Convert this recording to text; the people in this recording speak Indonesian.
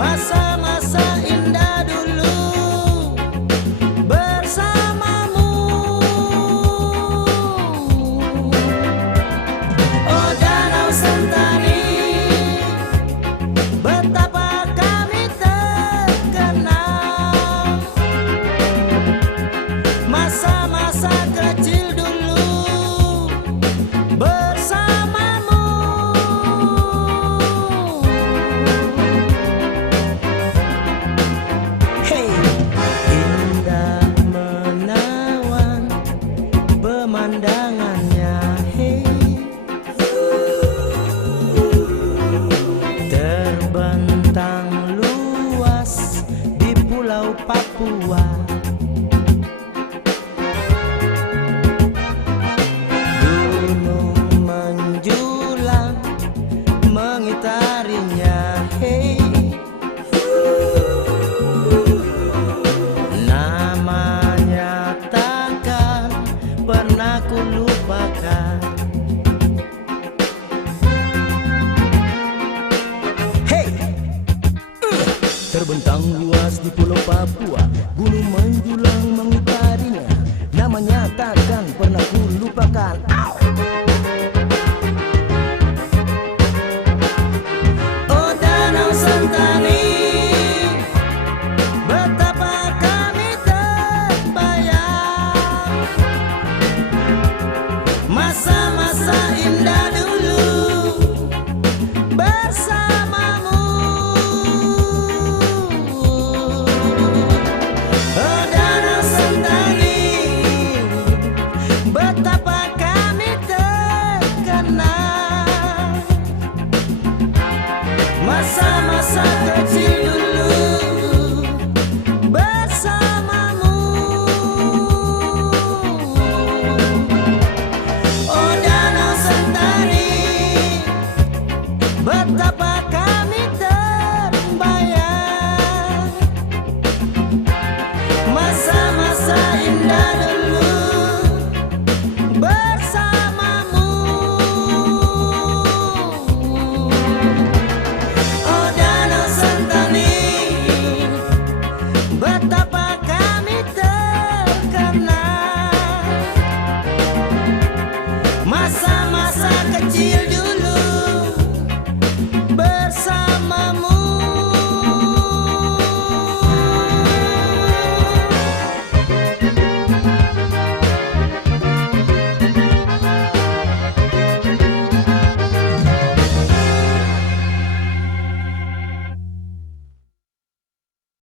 Masa-masa indah dulu bersamamu. Oh Danau Sentani, betapa kami terkenal. Masa-masa kecil dulu bersamamu. Hey, indah menawan pemandangannya. Hey, terbentang luas di Pulau Papua. Gunung menjulang mengitarinya. Hey, namanya takkan pernah ku lupakan. Hey, terbentang luas di Pulau Papua, gunung menjulang mengitarinya, namanya takkan pernah ku lupakan. Ow!